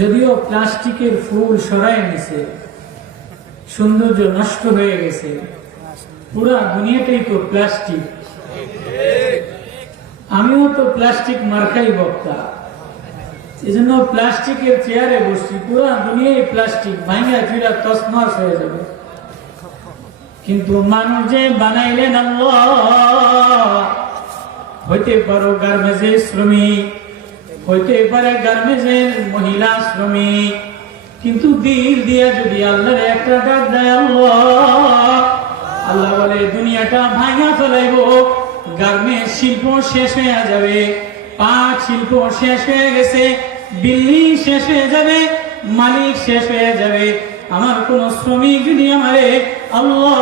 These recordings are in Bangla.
যদিও প্লাস্টিকের ফুল সরাই নিছে, সৌন্দর্য নষ্ট হয়ে গেছে, পুরা দুনিয়াটাই তো প্লাস্টিক। আমিও তো প্লাস্টিক মার্কাই বক্তা, এই জন্য প্লাস্টিকের চেয়ারে বসছি। পুরা দুনিয়ায় প্লাস্টিক, ভাঙা চুরা তসমাস হয়ে যাবে। কিন্তু মানুষ যে বানাইলেন আল্লাহ, হইতে পারো গার্মেন্টসের শ্রমিক, হইতে পারে গার্মেন্টসের মহিলা শ্রমিক, কিন্তু দিল দিয়া যদি আল্লাহর একটা ডাক দেয় আল্লাহ, আল্লাহ বলে দুনিয়াটা ভাঙা ফেলাইব, গার্মেন্টস শিল্প শেষ হয়ে যাবে, পাট শিল্প শেষ হয়ে গেছে, বিল্ডিং শেষ হয়ে যাবে, মালিক শেষ হয়ে যাবে। আমার কোন শ্রমিক যদি আমারে আল্লাহ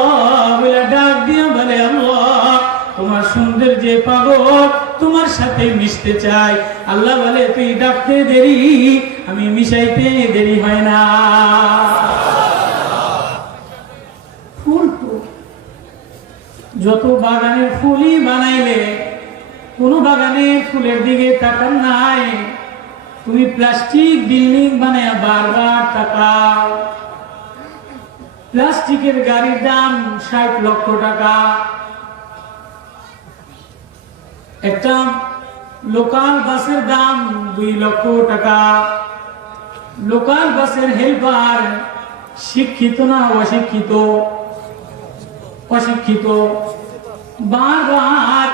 বলে ডাক দিয়া বলে আল্লাহ তোমার সৌন্দর্যে পাগল, তোমার সাথে মিশতে চাই, আল্লাহ বলে তুই ডাকতে দেরি, আমি মিশাইতে দেরি হয় না। ফুল তো যত বাগানের ফুলই বানাইলে কোন বাগানে ফুলের দিকে তাকান নাই। তুমি প্লাস্টিক বিল্ডিং বানায় বারবার তাকাও, প্লাস্টিকের গাড়ির দাম 60 লক্ষ টাকা, একটা লোকাল বাসের দাম 2 লক্ষ টাকা। লোকাল বাসের হেল্পার শিক্ষিত না অশিক্ষিত? অশিক্ষিত। বারবার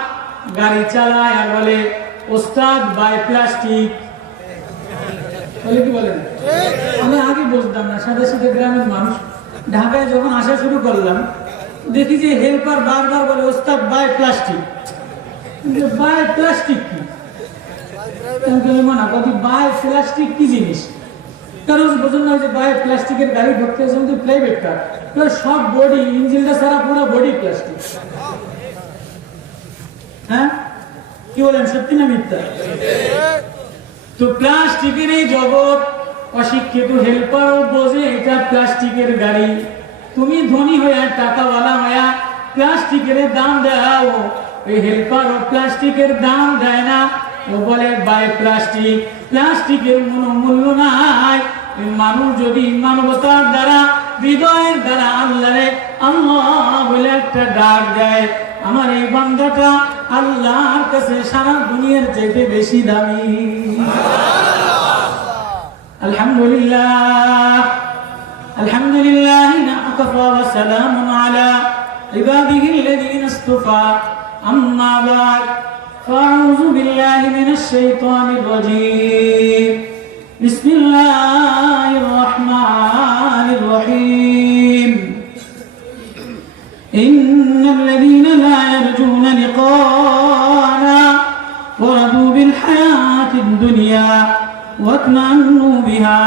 গাড়ি চালায় আর বলে ওস্তাদ বাই প্লাস্টিক। বলে কি বলেন? আমি আগে বুঝতাম না, সাথে সাথে গ্রামের মানুষ। ঢাকায় যখন আসা শুরু করলাম দেখি যে হেল্পার বারবার বলে ওস্তাদ বাই প্লাস্টিক। বাই প্লাস্টিক কি? বাই প্লাস্টিক কি জিনিস? কারণ বোঝেন না যে বাই প্লাস্টিকের গাড়ি ভর্তি আছে প্রাইভেট কার, সব বডি ইঞ্জিনটা ছাড়া পুরো বডি প্লাস্টিক। হ্যাঁ কি বলেন, সত্যি না মিথ্যা? তো প্লাস্টিকের এই জগৎ, অশিক্ষিত হেল্পার বোঝে এটা প্লাস্টিকের গাড়ি। তুমি ধনী হয়ে টাকাওয়ালা হয়ে প্লাস্টিকের দাম দাও, ওই হেল্পার ও প্লাস্টিকের দাম দেয় না, ও বলে বাই প্লাস্টিক। প্লাস্টিকের কোনো মূল্য নাই। মানুষ যদি মানবতার দ্বারা, হৃদয়ের দ্বারা আল্লাহরে আল্লাহ বলে একটা ডাক দেয়, আমার এই বান্দাটা আল্লাহর কাছে সারা দুনিয়ার চাইতে বেশি দামি। আলহামদুলিল্লাহ, আলহামদুলিল্লাহ ওয়াকাফা ওয়া সালামুন আলা ইবাদিহিল্লাযীনা ইসতাফা, আম্মা বা'দ, ফাআউযু বিল্লাহি মিনাশ শাইতানির রাজীম। বিসমিল্লাহির রাহমানির রহিম। ইন্নাল্লাযীনা লা ইয়ারজুনা লিকানা ওয়া রাদু বিল হায়াতিদ দুনিয়া واطمأنوا بها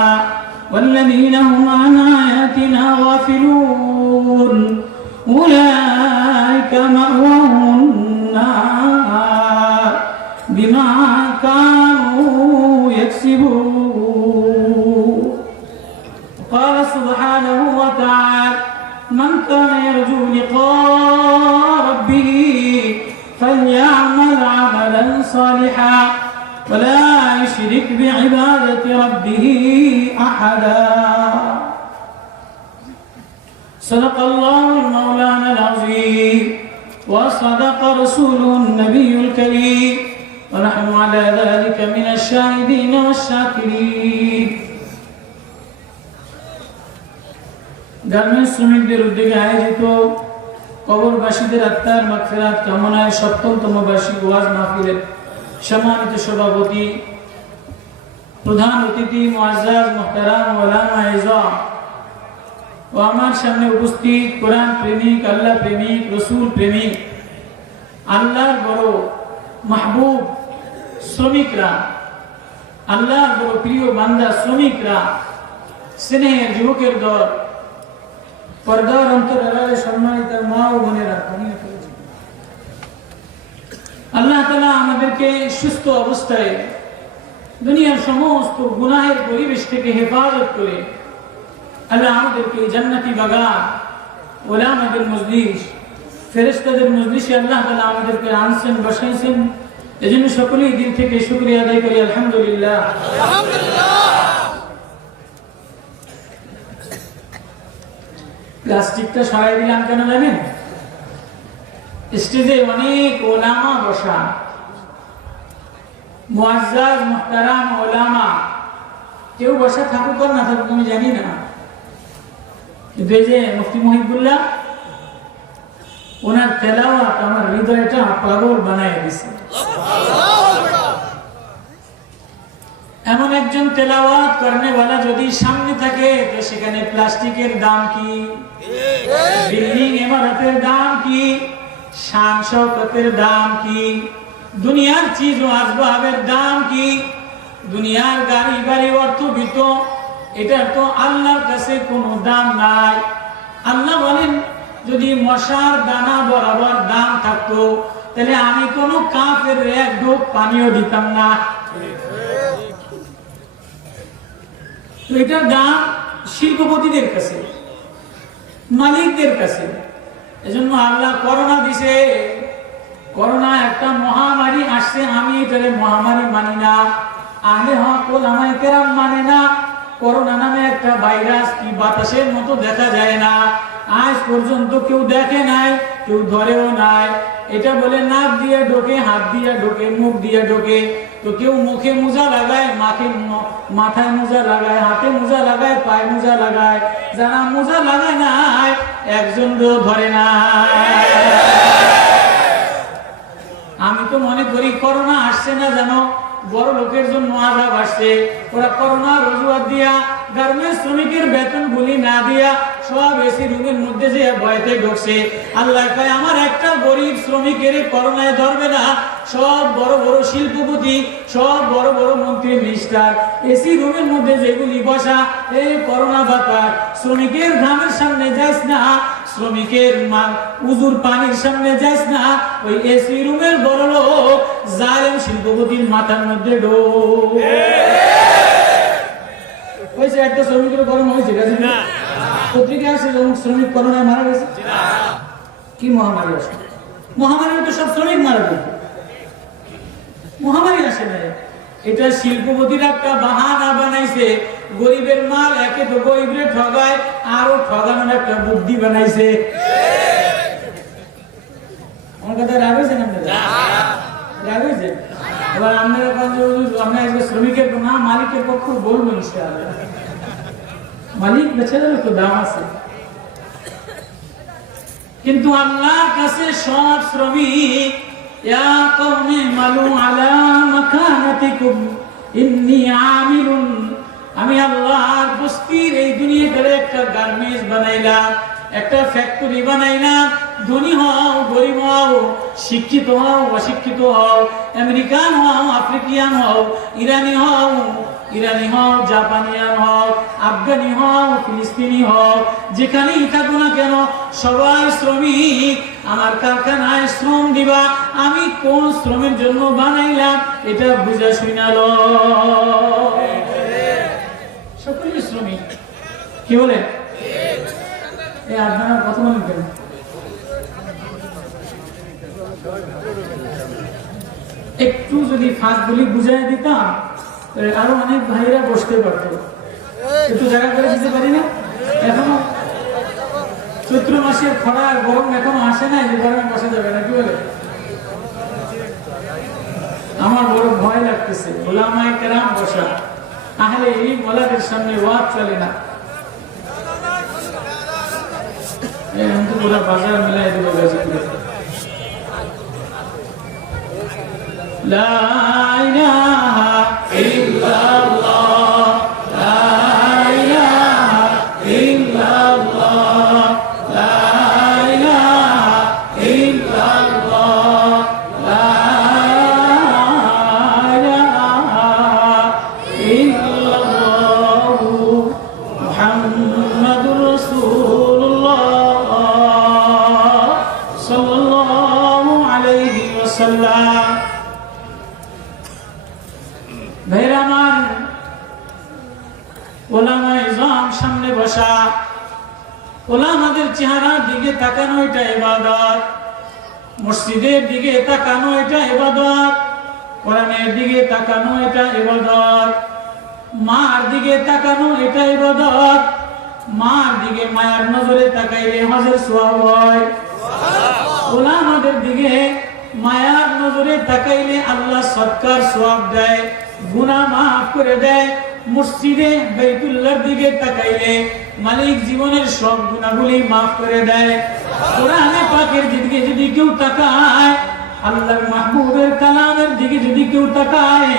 والذين هم عن آياتنا غافلون أولئك مأواهم النار بما كانوا يكسبون. قال سبحانه وتعالى من كان يرجو لقاء ربه فليعمل عملا صالحا ولا يشرك بعبادة ربه أحدا. صدق الله المولانا العظيم وصدق رسوله النبي الكريم ونحن على ذلك من الشاهدين والشاكرين. গার্মেন্টস শ্রমিকদের উদ্যোগে আয়োজিত কবরবাসীদের আত্মার মাগফিরাত কামনায় ৭ম বার্ষিক ওয়াজ মাহফিলের সম্মানিত সভাপতি, প্রধান অতিথি মুআজ্জাজ মুহতারাম মাওলানা ইজাম ও আমার সামনে উপস্থিত কোরআন প্রেমিক, আল্লাহ প্রেমিক, রসুল প্রেমিক, আল্লাহর বড় মাহবুব শ্রমিকরা, আল্লাহর বড় প্রিয় বান্দা শ্রমিকরা, স্নেহের যুবকের দল, পর্দার অন্তরালে সম্মানিত মা ও বোনেরা, আল্লাহ তাআলা আমাদেরকে সুস্থ অবস্থায় দুনিয়ার সমস্ত গুনাহের পরিবেশ থেকে হেফাজত করে আল্লাহ আমাদেরকে জান্নাতি বাগান, ওলামাদের মজলিস, ফেরেশতাদের মজলিসে আল্লাহ তাআলা আমাদেরকে আনছেন, বসাইছেন। এজন্য সকলেই দিল থেকে শুকরিয়া আদায় করি আলহামদুলিল্লাহ। প্লাস্টিকটা সরাই দিলাম কেন জানেন? স্টেজে অনেক ওলামা বসা, মুআজ্জাজ মুহতারাম ওলামা, কেউ বসা থাকুক আর না থাকুক আমি জানি না, কিন্তু এই যে মুফতি মহিবুল্লাহ, ওনার তেলাওয়াত আমার হৃদয়টা পাগল বানায় দিছে। এমন একজন তেলাওয়াত করনেওয়ালা যদি সামনে থাকে তো সেখানে প্লাস্টিকের দাম কি, বিল্ডিং ইমারতের দাম কি, শান শওকতের দাম কি, দুনিয়ার চিজ ও আসবাবের দাম কি, দুনিয়ার গাড়ি বাড়ি অর্থবিত্ত, এটার তো আল্লাহর কাছে কোনো দাম নাই। আল্লাহ বলেন যদি মশার দানা বরাবর দাম থাকতো তাহলে আমি কোনো কাফের এক ঢোক পানিও দিতাম না। তো এটার দাম শিল্পপতিদের কাছে, মালিকদের কাছে। এজন্য আল্লাহ করোনা দিছে, করোনা একটা মহামারী আসছে, আমি এটারে মহামারী মানি না, আহলে হক ওলামায়ে কেরাম মানে না। করোনা নামে একটা ভাইরাস কি বাতাসের মতো দেখা যায় না, আজ পর্যন্ত কেউ দেখে নাই, কেউ ধরেও নাই। এটা বলে নাক দিয়ে ঢোকে, হাত দিয়ে ঢোকে, মুখ দিয়ে ঢোকে। তো কেউ মুখে মোজা লাগায়, মাথায় মোজা লাগায়, হাতে মোজা লাগায়, পায়ে মোজা লাগায়। যারা মোজা লাগায় নাই একজন ধরে না। আমি তো মনে করি করোনা আসছে না জানো বড় লোকের জন্য আযাব আসছে। ওরা করোনার অজুহাত দিয়া গার্মেন্টস শ্রমিকের বেতন গুলি না দিয়া সব এসি রুমের মধ্যে যে ভয়তে ঢুকছে। আল্লাহ কয় আমার একটা গরিব শ্রমিকের করোনায় ধরবে না। সব বড় বড় শিল্পপতি, সব বড় বড় মন্ত্রী মিনিস্টার এসি রুমের মধ্যে যেগুলি বসা, এই করোনা বাতাস শ্রমিকের ঘামের সামনে যাইস না, শ্রমিকের উজুর পানির সামনে যাইস না, ওই এসি রুমের বড় লোক জালেম শিল্পপতির মাথার মধ্যে ঢোক। হয়েছে একটা শ্রমিকের গরম হয়েছে না, পত্রিকা আছে শ্রমিক করোনায় মারা গেছে। কি মহামারী আসে? মহামারী তো সব শ্রমিক মারা গেছে, মহামারী আসে না। এটা শিল্পপতিরা একটা বাহানা বানাইছে, গরিবের মাল একে তো গরিবরে ঠগায়, আরো ঠগানোর একটা বুদ্ধি বানাইছে। আমার কথা রাগ হয়েছে না? রাগ হয়েছে? এবার আপনারা শ্রমিকের না মালিকের পক্ষ বলবো ইনশাআল্লাহ, মালিক বেচারার তো দাম আছে। কিন্তু আল্লাহর কাছে সব শ্রমিক ইয়া কওমি মালু আলা মাকানাতিকুম ইন্নী আমিলুন, আমি আল্লাহর বস্তির এই দুনিয়াটারে একটা গার্মেন্টস বানাইলাম, একটা ফ্যাক্টরি বানাইলাম। ধনী হও গরিব হও, শিক্ষিত হও অশিক্ষিত হও, আমেরিকান হও আফ্রিকান হও, ইরানি হও জাপানিয়ান হও, আফগানি হও ফিলিস্তিনি হও, যেখানেই থাকো না কেন সবাই শ্রমিক। আমার কারখানায় শ্রম দিবা, আমি কোন শ্রমের জন্য বানাইলাম এটা বুঝা শুনালো। সকলেই শ্রমিক। কি বলে আপনারা কথা বলেন কেন? একটু যদি ফাঁকগুলি বুঝাই দিতাম আরো অনেক ভাইরা বসতে পারত। একটু জায়গা করে দিতে পারি না? এখনো চৈত্র মাসের খরা গরম এখনো আসে নাই যে গরমে বসা যাবে না। কি বলে? আমার বড় ভয় লাগতেছে। ওলামায়ে কেরাম বসা, আহলে ইলম ওয়ালাদের সামনে ওয়াজ চলে না। পুরা বাজার মিলাই দেব গাজীপুরে। লা ইলাহা ইল্লাল্লাহ, লা ইলাহা ইল্লাল্লাহ, লা ইলাহা ইল্লাল্লাহ, লা ইলাহা ইল্লাল্লাহ মুহাম্মাদুর রাসূলুল্লাহ সাল্লাল্লাহু আলাইহি ওয়াসাল্লাম। ভাইরা আমার, ওলামায়ে ইজম সামনে বসা, ওলামাদের চেহারার দিকে তাকানো এটা ইবাদত, মসজিদের দিকে তাকানো এটা ইবাদত, কোরআনের দিকে তাকানো এটা ইবাদত, মার দিকে তাকানো এটা ইবাদত, মার দিকে মায়ার নজরে তাকাইলে হজের সওয়াব হয়। ওলামাদের দিকে মায়ার নজরে তাকাইলে আল্লাহ সদকার সওয়াব দেয়, গুনাহ মাফ করে দেয়। মসজিদে বাইতুল্লাহর দিকে তাকাইলে মালিক জীবনের সব গুনাহগুলি মাফ করে দেয়। কোরআনে পাকের দিকে যদি কেউ তাকায়, আল্লাহর মাহবুবের কালামের দিকে যদি কেউ তাকায়,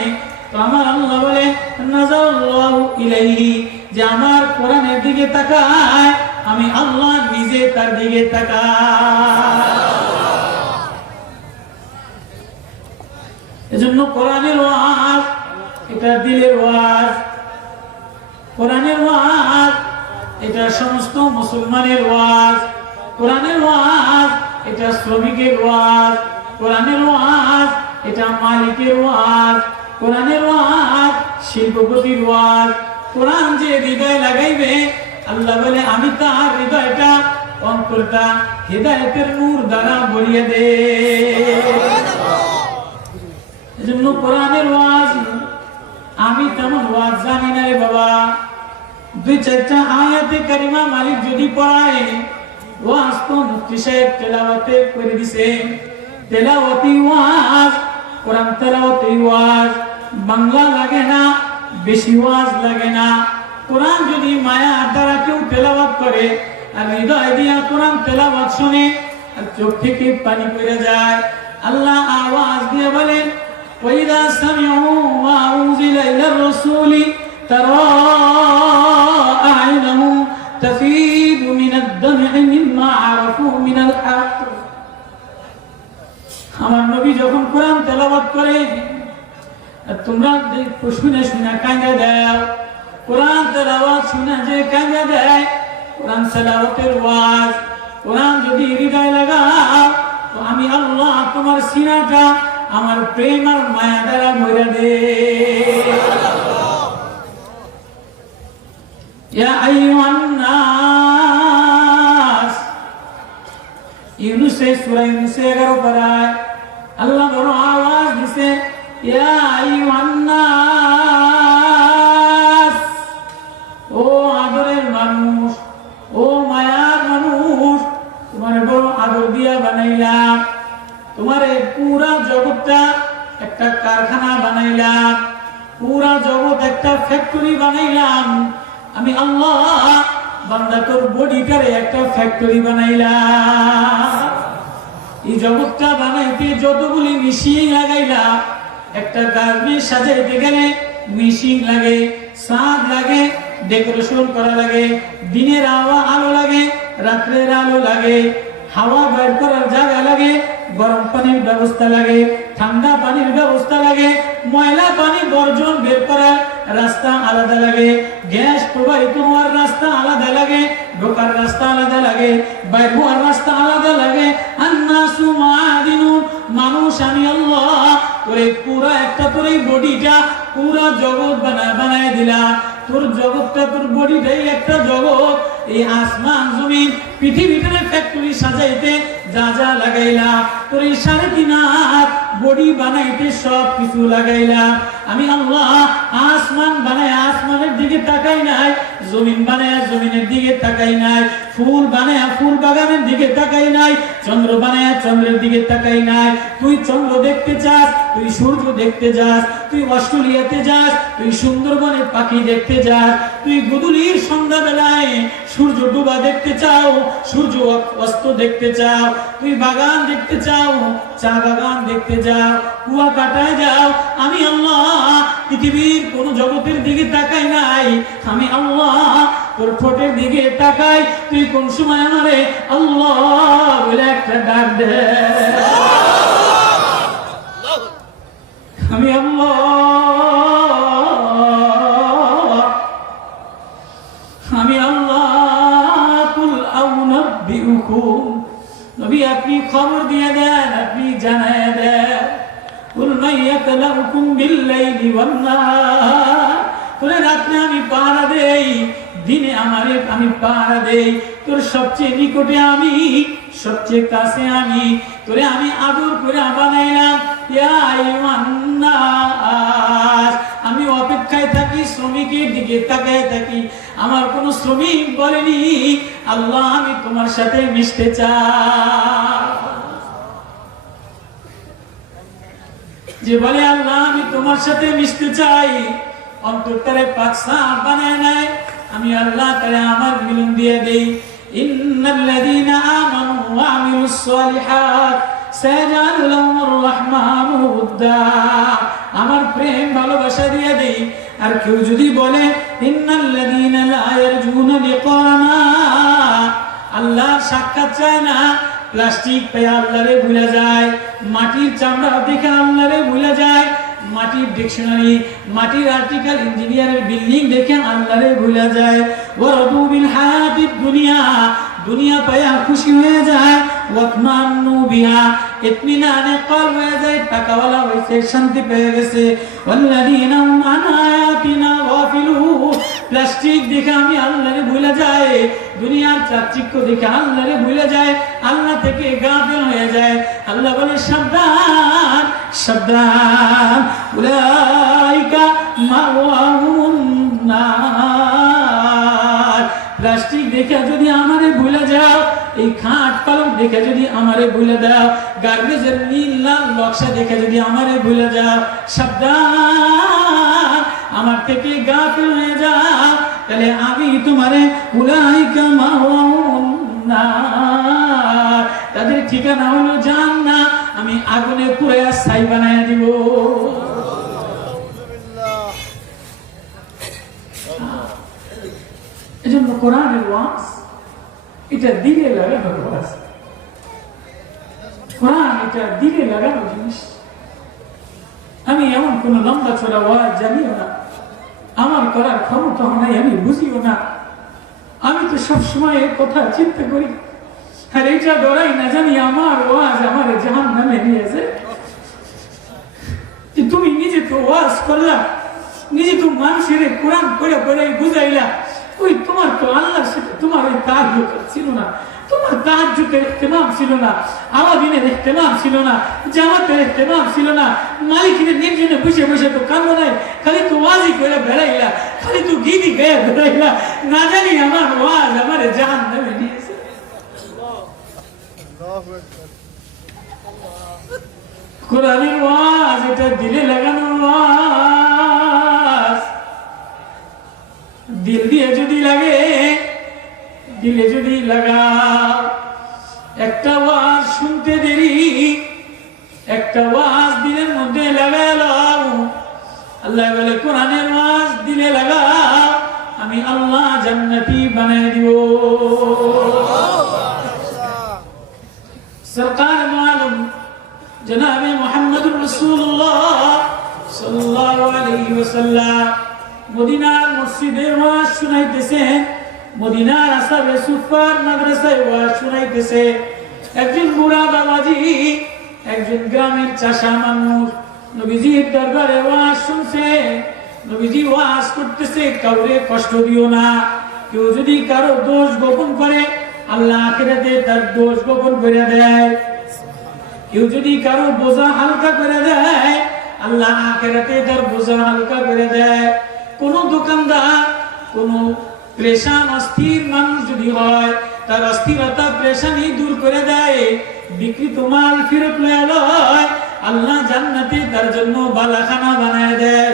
তো আমার আল্লাহ বলে নাযারাল্লাহু ইলাইহি, যে আমার কোরআনের দিকে তাকায় আমি আল্লাহ নিজে তার দিকে তাকাই। এজন্য কোরআনের ওয়াজ এটা দিলের ওয়াজ, কোরআনের ওয়াজ এটা সমস্ত মুসলমানের ওয়াজ, কোরআনের ওয়াজ এটা শ্রমিকের ওয়াজ, কোরআনের ওয়াজ এটা মালিকের ওয়াজ, কোরআনের ওয়াজ শিল্পপতির ওয়াজ। কোরআন যে হৃদয় লাগাইবে, আল্লাহ বলে আমি তার হৃদয়টা, অন্তরটা হিদায়াতের নূর দ্বারা ভরিয়ে দে। এজন্য কোরআনের ওয়াজ আমি তেমন ওয়াজ জানি না রে বাবা। দুই চারটা আয়াতে কারিমা মালিক যদি পড়ায়, ওয়াজ তো মুফতি সাহেব তেলাওয়াতে করে দিছে, তেলাওয়াতি ওয়াজ, কোরআন তেলাওয়াতি ওয়াজ। বাংলা লাগে না, বেশি ওয়াজ লাগে না। কোরআন যদি মায়া দ্বারা কেউ তেলাওয়াত করে আর হৃদয় দিয়া কোরআন তেলাওয়াত শুনে আর চোখ থেকে পানি পড়ে যায়, আল্লাহ আওয়াজ দিয়ে বলেন ওয়াইদা সামিউ মা উনজিলা ইলার রাসূলি তারা আ'ইনাহুম তাফীদু মিনাদ দাম'i মিম্মা আরাফু মিনাল হক। আমার নবী যখন কোরআন তেলাওয়াত করে তোমরা শুনে শুনে কাঁদে দাও। কোরআন তেলাওয়াত শুনে যে কাঁদে দেয়, কোরআন তেলাওয়াতের ওয়াজ। কোরআন যদি হৃদয় লাগাও, তো আমি আল্লাহ তোমার সিনাটা আমার প্রেম আর মায়া দ্বারা ভরে দে। ইয়া আইয়ুহান নাস, ইউনূসে সূরা ইউনূসে 11 পারায় আল্লাহ বড় আওয়াজ দিছে, ইয়া আইয়ুহান নাস, ও আদরের মানুষ, ও মায়ার মানুষ, তোমার বড় আদর দিয়া বানাইলাম, তোমার পুরা জগৎটা একটা কারখানা বানাইলাম, পুরা জগৎ একটা ফ্যাক্টরি বানাইলাম। আমি আল্লাহ বান্দা তোর বডিটারে একটা ফ্যাক্টরি বানাইলাম। এই জগৎটা বানাইতে যতগুলি মেশিন লাগাইলাম, একটা গার্মেন্টস সাজাইতে গেলে মেশিন লাগে, সাজ লাগে, ডেকোরেশন করা লাগে, দিনের আলো লাগে, রাত্রের আলো লাগে, হাওয়া বের করার জায়গা লাগে, গরম পানির ব্যবস্থা লাগে, ঠান্ডা পানির ব্যবস্থা লাগে, ময়লা পানি বর্জন বের করার রাস্তা আলাদা লাগে, গ্যাস প্রবাহিত হওয়ার রাস্তা আলাদা লাগে, ঢোকার রাস্তা আলাদা লাগে, বাইর হওয়ার রাস্তা আলাদা লাগে। আন্নাসু মাআদিনুন, মানুষ আমি আল্লাহ তোরে পুরা একটা তোর এই বডিটা পুরা জগৎ বানায় দিলাম। তোর জগৎটা, তোর বডিটাই একটা জগৎ। এই আসমান জমিন পৃথিবীটারে ফ্যাক্টরি সাজাইতে যা যা লাগাইলাম, তোর এই 3.5 হাত বডি বানাইতে সব কিছু লাগাইলাম। আমি আল্লাহ আসমান বানায় আসমানের দিকে তাকাই নাই, জমিন বানায় জমিনের দিকে তাকাই নাই, ফুল বানায় ফুল বাগানের দিকে তাকাই নাই, চন্দ্র বানায় চন্দ্রের দিকে তাকাই নাই। তুই চন্দ্র দেখতে চাস, তুই সূর্য দেখতে যাস, তুই অস্ট্রেলিয়াতে যাস, তুই সুন্দরবনের পাখি দেখতে যাস, তুই গুদুলির সন্ধ্যাবেলায় সূর্য ডুবা দেখতে চাও, সূর্য অস্ত দেখতে চাও, তুই বাগান দেখতে চাও, চা বাগান দেখতে যাও, কুয়া কাটায় যাও। আমি আল্লাহ পৃথিবীর কোন জগতের দিকে তাকাই নাই, আমি আল্লাহ তোর ঠোঁটের দিকে তাকাই। তুই কোন সময় আমারে আল্লাহ বলে একটা ডাক দে, আমি আল্লাহ, আমি আল্লাহ। কুল আউনাব্বিউকুম, নবী আপনি খবর দিয়ে দেন, আপনি জানায় দেন। কুল মাইয়াতলাউকুম বিল্লাইলি ওয়ান নাহার, তোরে রাতে আমি পাহারা দেই, দিনে আমারে আমি পাহারা দেই। তোর সবচেয়ে নিকটে আমি, সবচেয়ে কাছে আমি, তোরে আমি আদর করে বানাইলাম। ইয়া আইয়ুহান নাস, আমি অপেক্ষায় থাকি শ্রমিকের দিকে তাকায় থাকি, আমার কোন শ্রমিক বলেনি আল্লাহ আমি তোমার সাথে মিশতে চাই। যে বলে আল্লাহ আমি তোমার সাথে মিশতে চাই, অন্তরটারে পাক সাফ বানায় নাই, আমি আল্লাহ তারে আমার মিলন দিয়ে দেই। ইন্নাল্লাযীনা আমানু ওয়া আমিলুস সালিহাত সায়াজআলু লাহুমুর রাহমানু উদ্দা, আমার প্রেম ভালোবাসা দিয়ে দেই। আর কেউ যদি বলে ইন্নাল্লাযীনা লা ইয়ারজুনা লিকানা, আল্লাহর সাক্ষাৎ চায় না, প্লাস্টিক পেয়ে আল্লাহরে ভুলে যায়, মাটির চামড়া দেখে আল্লাহরে ভুলে যায়, মাটির ডিকশনারি, মাটির আর্টিকেল, ইঞ্জিনিয়ারের বিল্ডিং দেখে আল্লাহরে ভুলে যায়। ওয়ারাদু বিল হায়াতিদ দুনিয়া, দুনিয়া পায়া খুশি হয়ে যায়। ওয়াতমান্নু বিহা, ইতমিনানে কলব হয়ে যায়, টাকাওয়ালা হয়েছে, শান্তি পেয়ে গেছে। ওয়াল্লাযীনা হুম আন আয়াতিনা গাফিলুন, প্লাস্টিক দেখে আমি আল্লাহরে ভুলে যায়, দুনিয়ার চাকচিক্য দেখে আল্লাহরে ভুলে যায়, আল্লাহ থেকে গাফিল হয়ে যায়। আল্লাহ বলে সাবধান সাবধান, উলাইকা মাওয়াহুম নার। প্লাস্টিক দেখে যদি আমারে ভুলে যাও, এই খাট পালং দেখে যদি আমারে ভুলে দাও, গার্বেজের নীল লাল নকশা দেখে যদি আমারে ভুলে যাও, সাবধান আমার থেকে গাফিল হয়ে যাও, তাহলে আমি তোমারে উলাইকা মাওয়াহুম নার, তাদের ঠিকানা হলো জান্নাত, আমি আগুনে পুড়াইয়া ছাই বানাইয়া দিব। এজন্য কোরআনের ওয়াজ এটা দিলে লাগানো ওয়াজ, কোরআন এটা দিলে লাগানো জিনিস। আমি এমন কোন লম্বা চড়া ওয়াজ জানিও না, আমার করার ক্ষমতা নাই, আমি বুঝিও না। আমি তো সবসময় এই কথা চিন্তা করি, আর এটা ডরাই না জানি আমার ওয়াজ আমার জাহান্নামে নিয়েছে। তুমি নিজে তো ওয়াজ করলা, নিজে তো মানুষের কোরআন পড়ে পড়ে বুঝাইলা, ওই তোমার তো আল্লাহর সাথে তোমার ওই তাহাজ্জুদ ছিল না, তোমার তাহাজ্জুদের ইহতিমাম ছিল না, আওয়াদিনের ইহতিমাম ছিল না, জামাতের ইহতিমাম ছিল না, মালিকের নির্জনে বসে বসে তো কান্দো নাই, খালি তো ওয়াজই করে বেড়াইলা, খালি তো গীতি গেয়ে বেড়াইলা, না জানি আমার ওয়াজ আমার জাহান্নামে নিয়েছে। কোরআনের ওয়াজ এটা দিলে লাগানো ওয়াজ, দিল দিয়ে যদি লাগে, দিলে যদি লাগাও, একটা ওয়াজ শুনতে দেরি, একটা ওয়াজ দিলের মধ্যে লাগালাম, আল্লাহ বলে কোরআনের ওয়াজ দিলে লাগাও, আমি আল্লাহ জান্নাতি বানাই দিব। সরকার মালুম জনাবে মুহাম্মদুর রাসূলুল্লাহ সাল্লাল্লাহু আলাইহি ওয়াসাল্লাম মদিনার মসজিদে ওয়াজ শুনাইতেছেন, মদিনার আসাবে সুফার মাদ্রাসায় ওয়াজ শুনাইতেছে। একজন বুড়া বাবাজি, একজন গ্রামের চাষা মানুষ নবীজির দরবারে ওয়াজ শুনছে। নবীজি ওয়াজ করতেছে, কাউরে কষ্ট দিও না, কেউ যদি কারো দোষ গোপন করে আল্লাহ আখিরাতে তার দোষ গোপন করে দেয়, কেউ যদি কারো বোঝা হালকা করে দেয় আল্লাহ আখিরাতে তার বোঝা হালকা করে দেয়। কোন দোকানদার কোন পেরেশান অস্থির মানুষ যদি হয়, তার অস্থিরতা পেরেশানি দূর করে দেয়, বিক্রিত মাল ফেরত লয়ে লয়, আল্লাহ জান্নাতে তার জন্য বালাখানা বানায় দেয়।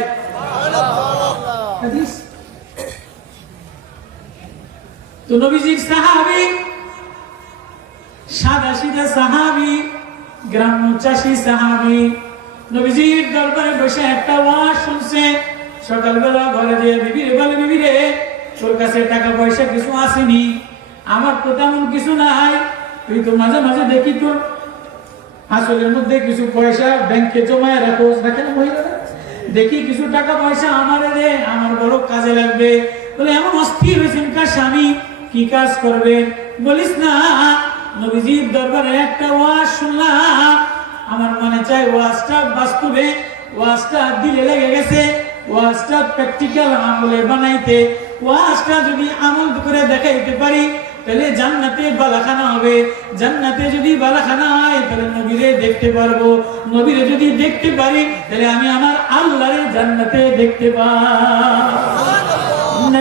হাদিস। তো নবীজির সাহাবী, সাদা সিধা সাহাবী, গ্রাম্য চাষী সাহাবী, নবীজির দরবারে বসে একটা ওয়াজ শুনছে। সকালবেলা ঘরে দিয়ে বিবিরে বলে, বিবি রে তোর কাছে টাকা পয়সা কিছু আসেনি, আমার তো তেমন কিছু নাই, তুই তো মাঝে মাঝে দেখি তোর আসলের মধ্যে কিছু পয়সা ব্যাংকে জমায় রাখোস, দেখেন মহিলারা, দেখি কিছু টাকা পয়সা আমারে দে, আমার বড় কাজে লাগবে। বলে এমন অস্থির হয়েছেন কার স্বামী, কি কাজ করবে? বলিস না, নবীজির দরবারে একটা ওয়াজ শুনলাম, আমার মনে চাই ওয়াজটা বাস্তবে, ওয়াজটা দিলে লেগে গেছে, ওয়াজটা প্র্যাকটিক্যাল আমলে বানাইতে, ওয়াজটা যদি আমল করে দেখাইতে পারি তাহলে জান্নাতে বালাখানা হবে। জান্নাতে যদি বালাখানা হয় তাহলে নবীরে দেখতে পারবো। নবীরে যদি দেখতে পারি তাহলে আমি আমার আল্লাহরে জান্নাতে দেখতে পাবো।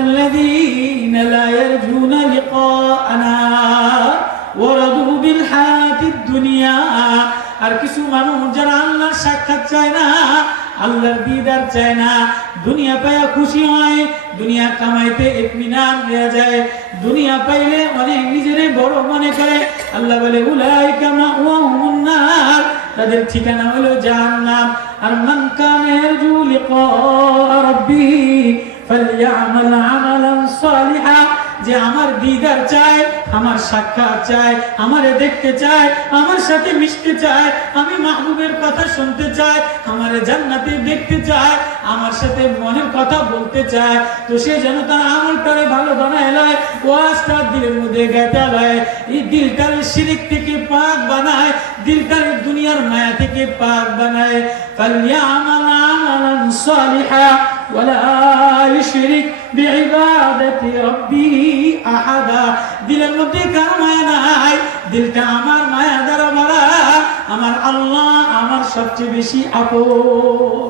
الذين لا يرجون لقاءنا ورضوا بالحياة الدنيا। আর কিছু মানুষ যারা আল্লাহর সাক্ষাৎ চায় না, আল্লাহর দিদার চায় না, দুনিয়া পায়া খুশি হয়, দুনিয়া কামাইতে ইতমিনান হয়ে যায়, দুনিয়া পাইলে অনেক নিজেরে বড় মনে করে। আল্লাহ বলে উলাইকা মাওয়াহুমুন নার, তাদের ঠিকানা হলো জাহান্নাম। আর মান কানা ইয়ারজু লিকা রাব্বিহি ফালইআমাল আমালান সালিহা, যে আমার দিদার চায়, আমার সাক্ষাৎ চায়, আমারে দেখতে চায়, আমার সাথে মিশতে চায়, আমি মাহবুবের কথা শুনতে চায়, আমারে জান্নাতে দেখতে চায়, আমার সাথে মনের কথা বলতে চায়, তো সে যেন তার আমলটারে ভালো বানায় লয়, ওয়াজটা দিলের মধ্যে গেঁথে লয়, এই দিলটারে শিরক থেকে পাক বানায়, দিলটারে দুনিয়ার মায়া থেকে পাক বানায়। ফালইআমাল আমালান সালিহা ওয়ালা ইউশরিক বিইবাদাতি রাব্বিহি আহাদা। দিলের মধ্যে কার মায়া নাই, দিলটা আমার মায়া দ্বারা ভরা, আমার আল্লাহ আমার সবচেয়ে বেশি আপন।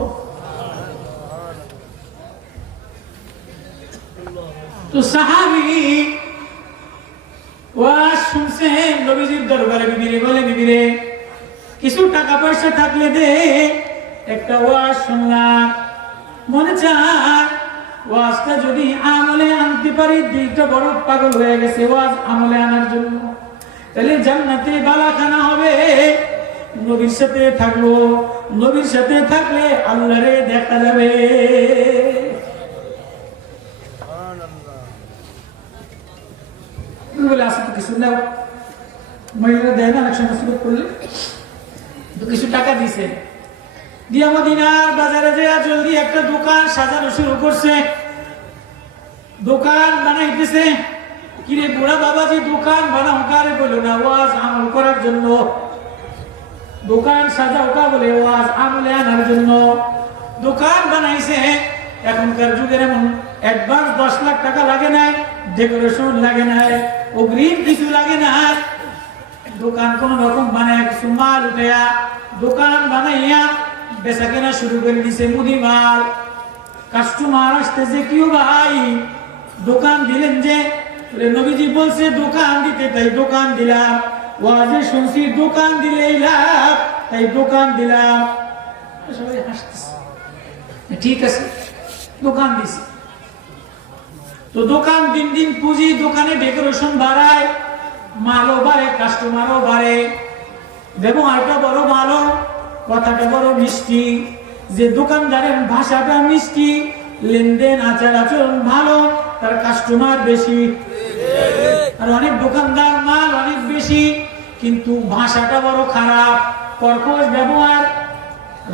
তো সাহাবী ওয়াজ শুনছেন, নবীজির দরবারে বিবিরে বলে, বিবিরে কিছু টাকা পয়সা থাকলে দে, একটা ওয়াজ শুনলাম, মনে চায় ওয়াজটা যদি আমলে আনতে পারি, দিলটা বড় পাগল হয়ে গেছে ওয়াজ আমলে আনার জন্য, তাহলে জান্নাতে বালাখানা হবে। নবীর সাথে থাকবো, নবীর সাথে থাকলে আল্লাহরে দেখা যাবে। বলে আসে তো কিছু নাও, মহিলারা দেয় না অনেক সময় সুযোগ করলে, তো কিছু টাকা দিছে, দিয়া মদিনার বাজারে যে জলদি একটা দোকান সাজানো শুরু করছে, দোকান বানাইতেছে। কিরে বুড়া বাবাজি দোকান বানাও কারে বলো না, ওয়াজ আমল করার জন্য। দোকান সাজাও কা বলে, ওয়াজ আমলে আনার জন্য দোকান বানাইছে। এখনকার যুগের এমন অ্যাডভান্স 10 লাখ টাকা লাগে না, ডেকোরেশন লাগে না, অগ্রিম কিছু লাগে না। দোকান কোন রকম বানায়, কিছু মাল উঠেয়া দোকান বানাইয়া বেচা কেনা শুরু করে দিছে, মুদি মাল। কাস্টমার আসতেছে, কিও ভাই দোকান দিলেন যে? নবীজি বলছে দোকান দিতে, তাই দোকান দিলাম। ওয়াজে শুনছি দোকান দিলেই লাভ, তাই দোকান দিলাম। সবাই হাসতেছে, ঠিক আছে দোকান দিছি। তো দোকান দিন দিন পুঁজি, দোকানে ডেকোরেশন বাড়ায়, মালও বাড়ে, কাস্টমারও বাড়ে, ব্যবহারটা বড় ভালো, কথাটা বড় মিষ্টি। যে দোকানদারের ভাষাটা মিষ্টি, লেনদেন আচার আচরণ ভালো, তার কাস্টমার বেশি। আর অনেক দোকানদার মাল অনেক বেশি, কিন্তু ভাষাটা বড় খারাপ, কর্কশ ব্যবহার,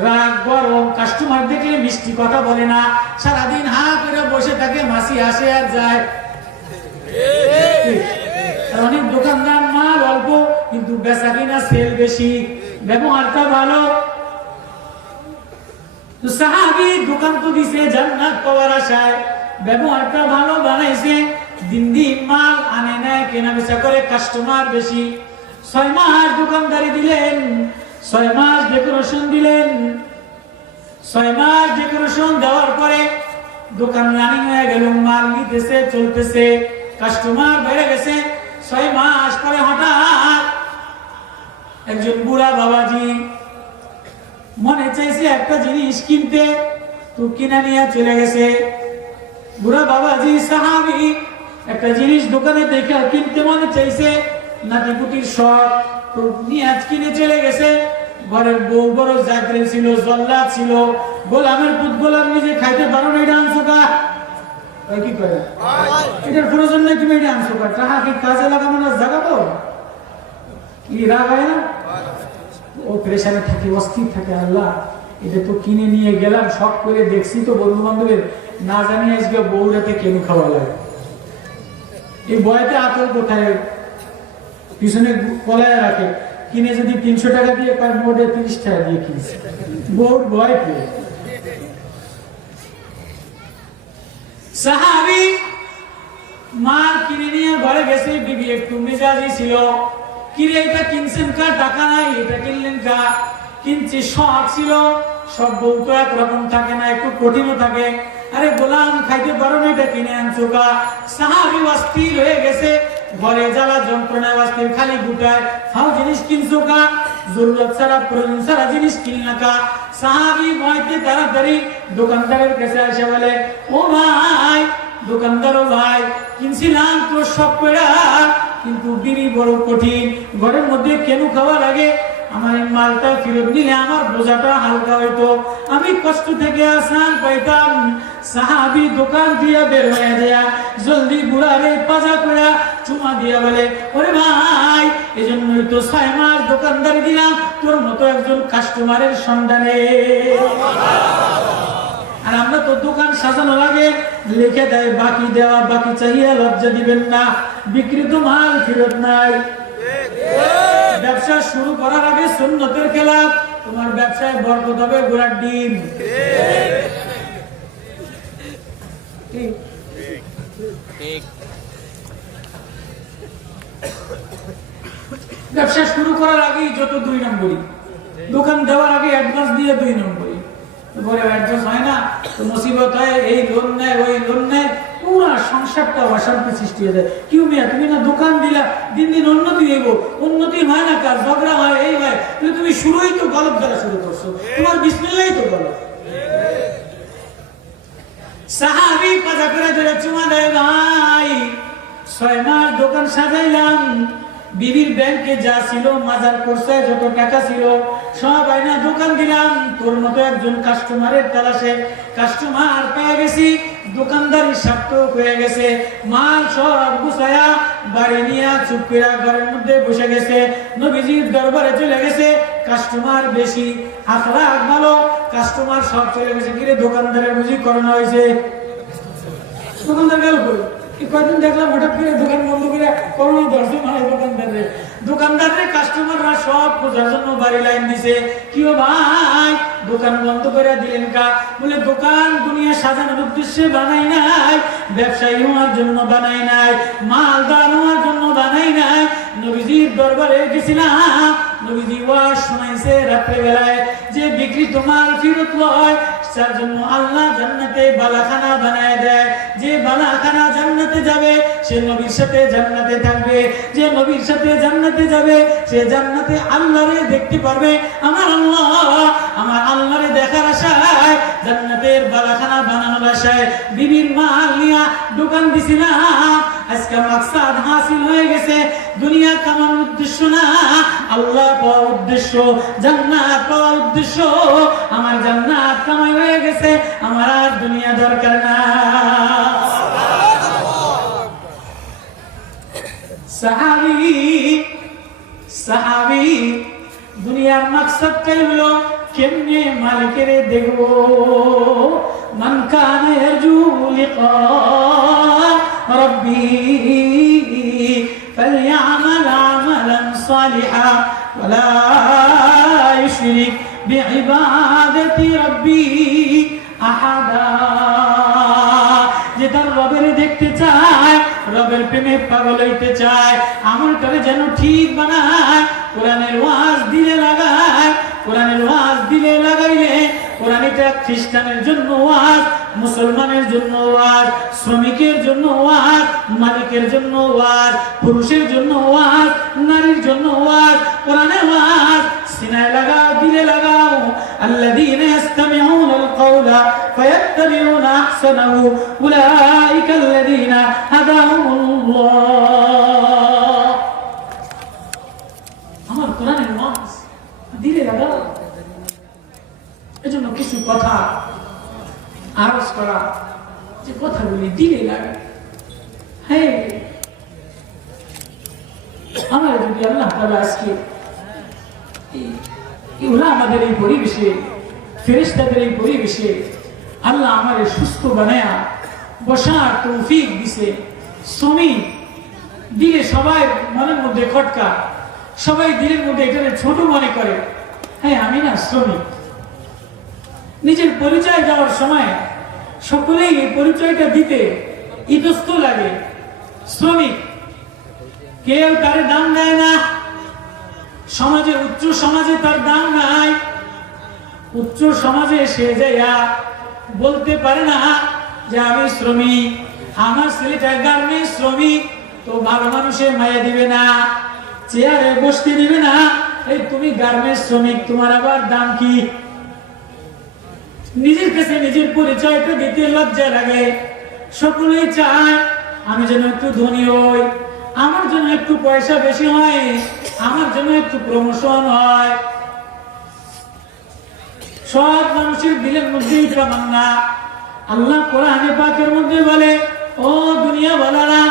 রাগ গরম, কাস্টমার দেখলে মিষ্টি কথা বলে না, সারাদিন হা করে বসে থাকে, মাসি আসে আর যায়। আর অনেক দোকানদার মাল অল্প, কিন্তু বেচা কিনা সেল বেশি, ব্যবহারটা ভালো। তো সাহাবী দোকান তো দিছে জান্নাত পাওয়ার আশায়, ব্যবহারটা ভালো বানাইছে, দিন দিন মাল আনে নেয়, কেনা বেচা করে, কাস্টমার বেশি। 6 মাস দোকানদারি দিলেন, 6 মাস ডেকোরেশন দিলেন। 6 মাস ডেকোরেশন দেওয়ার পরে দোকান রানিং হয়ে গেল, মাল নিতেছে, চলতেছে, কাস্টমার বেড়ে গেছে। 6 মাস পরে হঠাৎ একজন বুড়া বাবাজি মনে চাইছে একটা জিনিস কিনতে, তো কিনা নিয়ে চলে গেছে। বুড়া বাবাজি সাহাবী একটা জিনিস দোকানে দেখে কিনতে মনে চাইছে, নাতিপুতির শখ, তো নিয়ে কিনে চলে গেছে। ঘরের বউ বড় জাগরে ছিল, জল্লাদ ছিল, গোলামের পুত গোলাম নিজে খাইতে পারো না, এটা আনছো কা? কি করে এটার প্রয়োজন নেই, তুমি এটা আনছো কা? টাকা কি কাজে লাগানো না, জাগাবো? কি রাগ হয় না? ও প্রেশারে থাকে, অস্থির থাকে, আল্লাহ এটা তো কিনে নিয়ে গেলাম, শখ করে দেখছি তো বন্ধু বান্ধবের, না জানি আজকে বউরাতে কেন খাওয়া লাগে। এই বয়তে আতঙ্ক কোথায়, পিছনে কলায় রাখে, কিনে যদি 300 টাকা দিয়ে পার, মোটে 30 টাকা দিয়ে কিনছে, বউর ভয় পেয়ে। সাহাবী মাল কিনে নিয়ে ঘরে গেছে, বিবি একটু মেজাজি ছিল, কিরে এটা কিনছেন কা, টাকা নাই, এটা কিনলেন কা? কিনছি, শখ ছিল। সব বউ তো একরকম থাকে না, একটু কঠিনও থাকে। আরে গোলাম খাইতে পারো না, এটা কিনে আনছো কা? সাহাবী অস্থির হয়ে গেছে, ঘরে জ্বালা যন্ত্রণায় অস্থির, খালি গুটায়, ফাও জিনিস কিনছো কা? জরুরত ছাড়া প্রয়োজন ছাড়া জিনিস কিনলা কা? সাহাবী ভয়তে তাড়াতাড়ি দোকানদারের কাছে এসে বলে, ও ভাই দোকানদার, ও ভাই কিনছিলাম তো সব কইরা, কিন্তু বিড়ি বড় কঠিন, ঘরের মধ্যে কেন খাওয়া লাগে, আমার এই মালটা ফেরত নিলে আমার বোঝাটা হালকা হইতো, আমি কষ্ট থেকে আসান পাইতাম। সাহাবী দোকান দিয়া বের হয়ে দেয়া জলদি বুড়ারে পাজা করে চুমা দিয়া বলে, ওরে ভাই এজন্যই তো 6 মাস দোকানদারি দিলাম তোর মতো একজন কাস্টমারের সন্ধানে। আর আমরা তো দোকান সাজানো লাগে লিখে দেয় বাকি দেওয়া, বাকি চাইয়া লজ্জা দিবেন না, বিক্রিত মাল ফেরত নাই। ব্যবসা শুরু করার আগে সুন্নতের খেলাফ, তোমার ব্যবসায় বরকত হবে ঘোড়ার ডিম। ব্যবসা শুরু করার আগেই যত 2 নম্বরই, দোকান দেওয়ার আগে অ্যাডভান্স দিয়ে 2 নম্বরই, পরে অ্যাডভান্স হয় না তো মুসিবত হয়, এই লোন নেয় ওই লোন নেয়, পুরা সংসারটা অশান্তি সৃষ্টি হয়ে যায়। কি মিয়া তুমি না দোকান দিলা, দিন দিন উন্নতি হইব, উন্নতি হয় না, কাজ ঝগড়া হয়, এই হয়, তুমি শুরুই তো গলত দ্বারা শুরু করছো, তোমার বিসমিল্লাহই তো গলত। সাহাবী পাজা করে ধরে চুমা দেয়, ভাই 6 মাস দোকান সাজাইলাম, বিবির ব্যাংকে যা ছিল মাজার করছে, যত টাকা ছিল সব আইনা দোকান দিলাম, তোর মতো একজন কাস্টমারের তালাশে কাস্টমার পেয়ে গেছি, দোকানদারি সার্থক হয়ে গেছে, মাল সব গুছায়া বাড়ি নিয়ে চুপ করে ঘরের মধ্যে বসে গেছে, নবীজির দরবারে চলে গেছে, কাস্টমার বেশি, আখলাক ভালো, কাস্টমার সব চলে গেছে। কিরে দোকানদারের বুঝি করোনা হয়েছে? দোকানদার গেল কই? কয়েকদিন দেখলাম হঠাৎ করে দোকান বন্ধ করে করোনা ধরছে মানে দোকানদারের কাস্টমাররা সব খোঁজার জন্য বাড়ি লাইন দিছে। কি ও ভাই দোকান বন্ধ করে দিলেন কা? বলে দোকান দুনিয়া সাজানোর উদ্দেশ্যে বানাই নাই, ব্যবসায়ী হওয়ার জন্য বানাই নাই, মালদার হওয়ার জন্য বানাই নাই। নবীজির দরবারে গেছিলাম, নবীজি ওয়াজ শোনাইছে রাত্রে বেলায় যে বিক্রিত মাল ফেরত লয়, তার জন্য আল্লাহ জান্নাতে বালাখানা বানায় দেয়। যে বালাখানা জান্নাতে যাবে সে নবীর সাথে জান্নাতে থাকবে, যে নবীর সাথে জান্নাতে যাবে সে জান্নাতে আল্লাহরে দেখতে পারবে। আমার আল্লাহরে দেখার আশায়, জান্নাতের বালাখানা বানানোর আশায় বিবির মাল নিয়া দোকান দিছিলাম। আজকে মাকসাদ হাসিল হয়ে গেছে, দুনিয়া কামানোর উদ্দেশ্য না, আল্লাহ পাওয়ার উদ্দেশ্য, জান্নাত পাওয়ার উদ্দেশ্য। আমার জান্নাত কামাই হয়ে গেছে, আমার আর দুনিয়া দরকার না। সাহাবী দুনিয়ার মাকসাদটাই হলো কেমনে মালিকের দেখবো। মান কানা ইয়ারজু লিকা রাব্বি ফালইআমাল আমালান সালিহা ওয়ালা ইউশরিক বিইবাদাতি রাব্বি আহাদা। যে তার রবের দেখতে চায়, রবের প্রেমে পাগল হইতে চায়, আমলটাকে যেন ঠিক বানায়, কোরআনের ওয়াজ দিলে লাগায়। কোরআনের ওয়াজ দিলে লাগাইলে কোরআন এটা খ্রিস্টানের জন্য ওয়াজ, মুসলমানের জন্য ওয়াজ, শ্রমিকের জন্য ওয়াজ, মালিকের জন্য ওয়াজ, পুরুষের জন্য ওয়াজ, নারীর জন্য ওয়াজ। কোরআনের ওয়াজ সিনায় লাগাও, দিলে লাগাও। আল্লাযীনা ইসতামিউনাল কাওলা ফায়াত্তাবিউনা আহসানাহু উলাইকা আল্লাযীনা হাদাহুমুল্লাহ। আমার কোরআনের ওয়াজ দিলে লাগাও। এজন্য কিছু কথা আরজ করা, যে কথাগুলি দিলে লাগে। হ্যাঁ, আমার যদি আল্লাহ তাআলা আজকে আমাদের এই পরিবেশে, ফেরেশতাদের এই পরিবেশে আল্লাহ আমাদের সুস্থ বানায়া বসার তৌফিক দিছে, শ্রমিক দিলে সবাই মনের মধ্যে খটকা, সবাই দিলের মধ্যে এটা ছোট মনে করে। হ্যাঁ, আমি না শ্রমিক। নিজের পরিচয় দেওয়ার সময় সকলেই এই পরিচয়টা দিতে ইতস্ত লাগে। শ্রমিক, কেউ তার দাম দেয় না। সমাজে, উচ্চ সমাজে তার দাম নাই। উচ্চ সমাজে সে যাইয়া বলতে পারে না যে আমি শ্রমিক, আমার ছেলেটা গার্মেন্টস শ্রমিক। তো ভালো মানুষের মায়া দিবে না, চেয়ারে বসতে দিবে না। এই তুমি গার্মেন্টস শ্রমিক, তোমার আবার দাম কি? নিজের কাছে নিজের পরিচয়টা দিতে লজ্জা লাগে। সকলেই চায় আমি যেন একটু ধনী হই, আমার জন্য একটু পয়সা বেশি হয়, আমার জন্য একটু প্রমোশন হয়। সব মানুষের দিলের মধ্যে তামান্না। আল্লাহ কোরআনে পাকের মধ্যে বলে, ও দুনিয়া ওয়ালারা,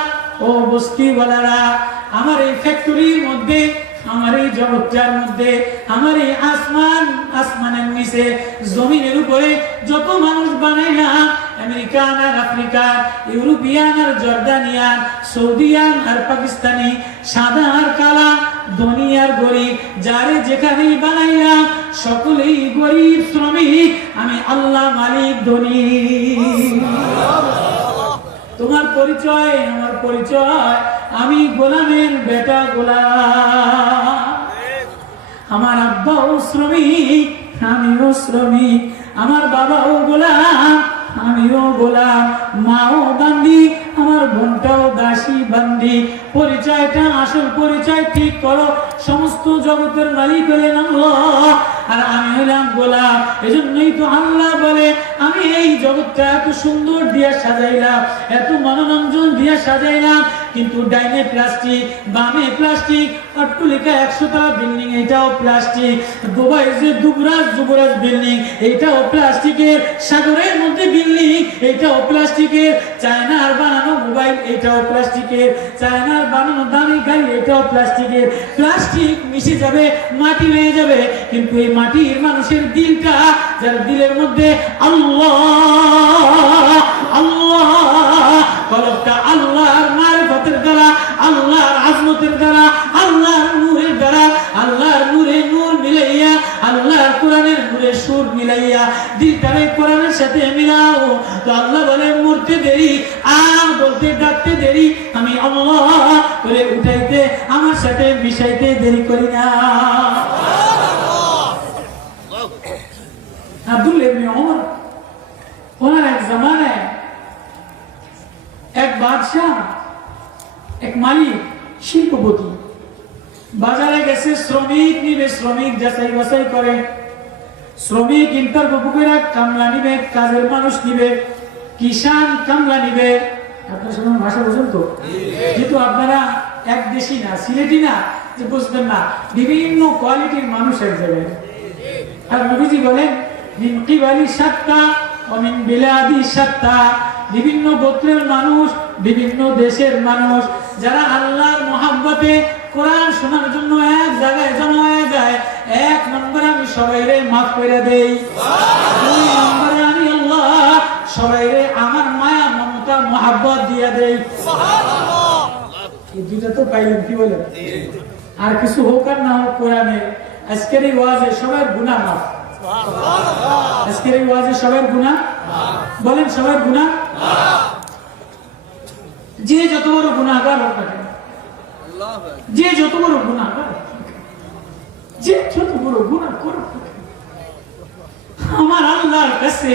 ও বস্তি ওয়ালারা, আমার এই ফ্যাক্টরির মধ্যে, আমার এই জগৎটার মধ্যে, আমার এই আসমানের নিচে, জমিনের উপরে যত মানুষ বানাইলাম, আমেরিকান আর আফ্রিকান, ইউরোপিয়ান আর জর্দানিয়ান, সৌদিয়ান আর পাকিস্তানি, সাদা আর কালা, ধনী আর গরিব, যারে যেখানেই বানাইলাম সকলেই গরিব শ্রমিক, আমি আল্লাহ মালিক ধনী। তোমার পরিচয়, আমার পরিচয়, আমি গোলামের বেটা গোলাম। আমার আব্বাও শ্রমিক, আমিও শ্রমিক। আমার বাবাও গোলাম, আমিও গোলাম। মাও বান্দি, আমার বোনটাও দাসী বান্দি। পরিচয়টা, আসল পরিচয় ঠিক করো। সমস্ত জগতের মালিক হলেন আল্লাহ, আর আমি হইলাম গোলাম। এজন্যই তো আল্লাহ বলে, আমি এই জগৎটা এত সুন্দর দিয়া সাজাইলাম, এত মনোরঞ্জন দিয়া সাজাইলাম, কিন্তু ডাইনে প্লাস্টিক, বামে প্লাস্টিক, অট্টলিকা 100 তলা বিল্ডিং, এটাও প্লাস্টিক। দুবাই যে যুবরাজ বিল্ডিং, এটাও প্লাস্টিকের। সাগরের মধ্যে বিল্ডিং, এটাও প্লাস্টিকের। চায়নার বানানো মোবাইল, এটাও প্লাস্টিকের। চায়নার বানানো দামি গাড়ি, এটাও প্লাস্টিকের। প্লাস্টিক মিশে যাবে, মাটি হয়ে যাবে, কিন্তু এই মাটির মানুষের দিলটা, যার দিলের মধ্যে আল্লাহ আল্লাহ, কলবটা আল্লাহর মারিফতের দ্বারা, আল্লাহর আজমতের দ্বারা, আল্লাহর নূরের দ্বারা, আল্লাহর নূরে নূর মিলাইয়া, আল্লাহর কোরআনের নূরে সুর মিলাইয়া দিলটারে কোরআনের সাথে মিলাও। তো আল্লাহ বলে, মরতে দেরি, বলতে ডাকতে দেরি, আমি আল্লাহ বলে উঠাইতে, আমার সাথে মিশাইতে দেরি করি না। আব্দুল্লাহ ইবনে ওমর, ওনার এক জামানায় এক বাদশাহ, এক মালিক, শিল্পপতি, বাজারে গেছে শ্রমিক নিবে, শ্রমিক যাচাই বাছাই করে। শ্রমিক ইন্টারভিউ করে কামলা নিবে, কাজের মানুষ নিবে, কিষান কামলা নিবে। আপনার সঙ্গে ভাষা বুঝুন তো, যেহেতু আপনারা এক দেশি না, সিলেটি না, যে বুঝবেন না, বিভিন্ন কোয়ালিটির মানুষ এক জায়গায়। আর নবীজি বলেন, মিন কিবালি শাত্তা ওয়া মিন বিলাদি শাত্তা, বিভিন্ন গোত্রের মানুষ, বিভিন্ন দেশের মানুষ, যারা আল্লাহর মহব্বতে কোরআন শোনার জন্য এক জায়গায় জমা হয়ে যায়। 1 নম্বরে আমি সবাইরে মাফ করে দেই, 2 নম্বরে আমি আল্লাহ সবাইরে আমার মায়া মমতা মহব্বত দিয়া দেই। সুবহানাল্লাহ, এই দুইটা তো পাইলেন, কি বলেন? আর কিছু হোক আর না হোক, কোরআনে আজকের এই ওয়াজে সবার গুনাহ মাফ। সুবহানাল্লাহ, আজকের এই ওয়াজে সবার গুনাহ মাফ। বলেন, সবার গুনাহ মাফ। যে যত বড় গুনাহগার হোক না কেন, যে যত বড় গুনাহগার, যে যত বড় গুনাহ করুক, আমার আল্লাহর কাছে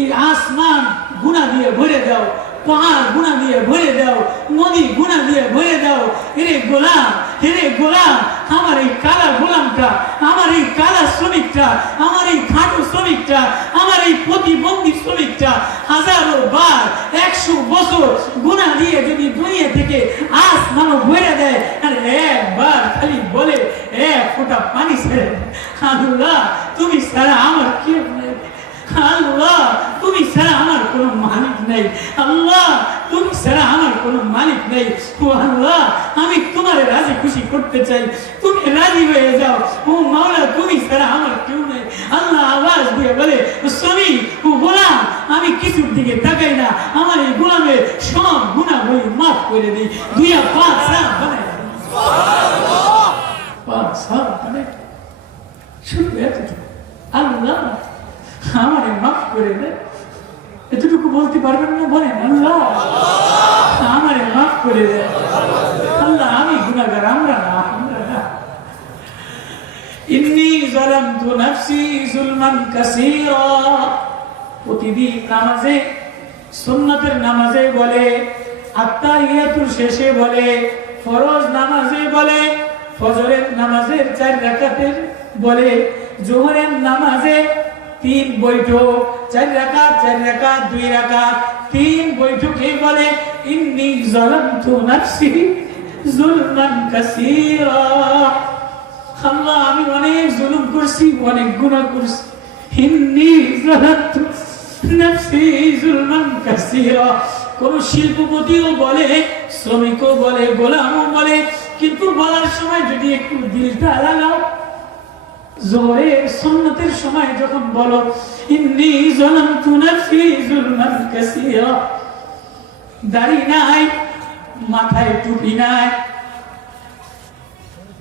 এই আসমান গুনাহ দিয়ে ভরে দাও, পাহাড় গুনাহ দিয়ে ভরে দাও, নদী গুনাহ দিয়ে ভরে দাও। হেরে গোলাম, হেরে গোলাম, আমার এই কালা গোলামটা, আমার এই কালা শ্রমিকটা, আমার এই খাটু শ্রমিকটা, আমার এই প্রতিবন্ধী শ্রমিকটা 1000 বার 100 বছর গুনাহ দিয়ে যদি দুনিয়া থেকে আসমান ভরে দেয়, আর একবার খালি বলে, 1 ফোঁটা পানি ছেড়ে, আল্লাহ তুমি ছাড়া আমার কেউ নেই, আল্লাহ তুমি ছাড়া আমার কোনো মালিক নেই, আল্লাহ তুমি ছাড়া আমার কোনো মালিক নেই, ও আল্লাহ আমি তোমার রাজি খুশি করতে চাই, তুমি রাজি হয়ে যাও, ও মাওলা তুমি ছাড়া আমার কেউ নেই। আল্লাহ আওয়াজ দিয়ে বলে, শ্রমিক, ও গোলাম, আমি কিছুর দিকে তাকাই না, আমার এই গোলামের সব গুনাহ বলি মাফ করে দিই, 2 5 7 বানাই, সুবহানাল্লাহ, 5 7 বানাই, শুধু এতটুকু, আল্লাহ আমারে মাফ করে দে, এতটুকু বলতে পারবেন না? বলেন, আল্লাহ আমারে মাফ করে দেয়। আল্লাহ আমি গুনাহগার, আমরা না। ইন্নী যালামতু নাফসি যুলমান কাসীরা। প্রতিদিন নামাজে, সুন্নতের নামাজে বলে, আত্তাহিয়াতুর শেষে বলে, ফরজ নামাজে বলে, ফজরের নামাজের 4 রাকাতের বলে, জোহরের নামাজে 3 বৈঠক, 4 রাকাত 4 রাকাত 2 রাকাত 3 বৈঠকে বলে ইন্নী যালামতু নাফসি যুলমান কাসীরা। আল্লাহ আমি অনেক জুলুম করছি, অনেক গুনাহ করছি। ইন্নী যালামতু নাফসি যুলমান কাসীরা। কোন শিল্পপতিও বলে, শ্রমিকও বলে, গোলামও বলে, কিন্তু বলার সময় যদি একটু দিলটা লাগাও, জোহরের সুন্নতের সময় যখন বলো ইন্নী যালামতু নাফসি যুলমান কাসীরা, দাড়ি নাই, মাথায় টুপি নাই,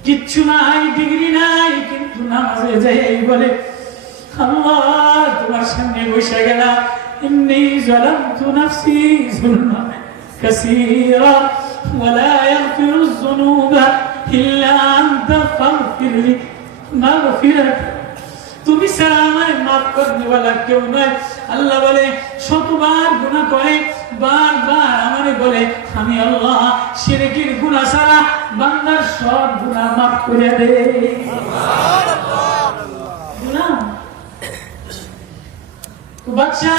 কিচ্ছু নাই, ডিগ্রি নাই, কিন্তু নামাজে যাই বলে আল্লাহ তোমার সামনে বসে গেলাম, ইন্নী যালামতু নাফসি যুলমান কাসীরা ওয়ালা ইয়াগফিরুয যুনুবা ইল্লা আনতা ফাগফিরলি মাগফিরাত। তুমি ছাড়া আমায় মাফ করতে ওয়ালা কেউ নয়। আল্লাহ বলে শতবার গুনাহ করে, বারবার আমারে বলে আমি আল্লাহ শিরকের গুনাহ ছাড়া বান্দার সব গুনাহ মাফ করে দেই। সুবহানাল্লাহ। বাদশা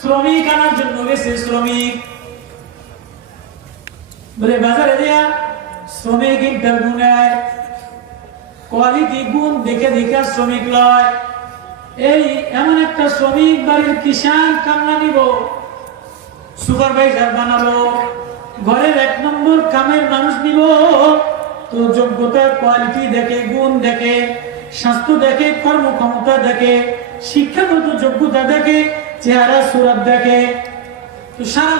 শ্রমিক আনার জন্য গেছে। শ্রমিক বলে বাজারে দেয়া শ্রমিক ইন্টারভিউ নেয়, কোয়ালিটি গুণ দেখে দেখে শ্রমিক লয়। এই এমন একটা শ্রমিক বাড়ির কিষান কামলা নিব, সুপারভাইজার বানাবো, ঘরের 1 নম্বর কামের মানুষ নিব। তো যোগ্যতা কোয়ালিটি দেখে, গুণ দেখে, স্বাস্থ্য দেখে, কর্মক্ষমতা দেখে, শিক্ষাগত যোগ্যতা দেখে, চেহারা সুরত দেখে। তো সারা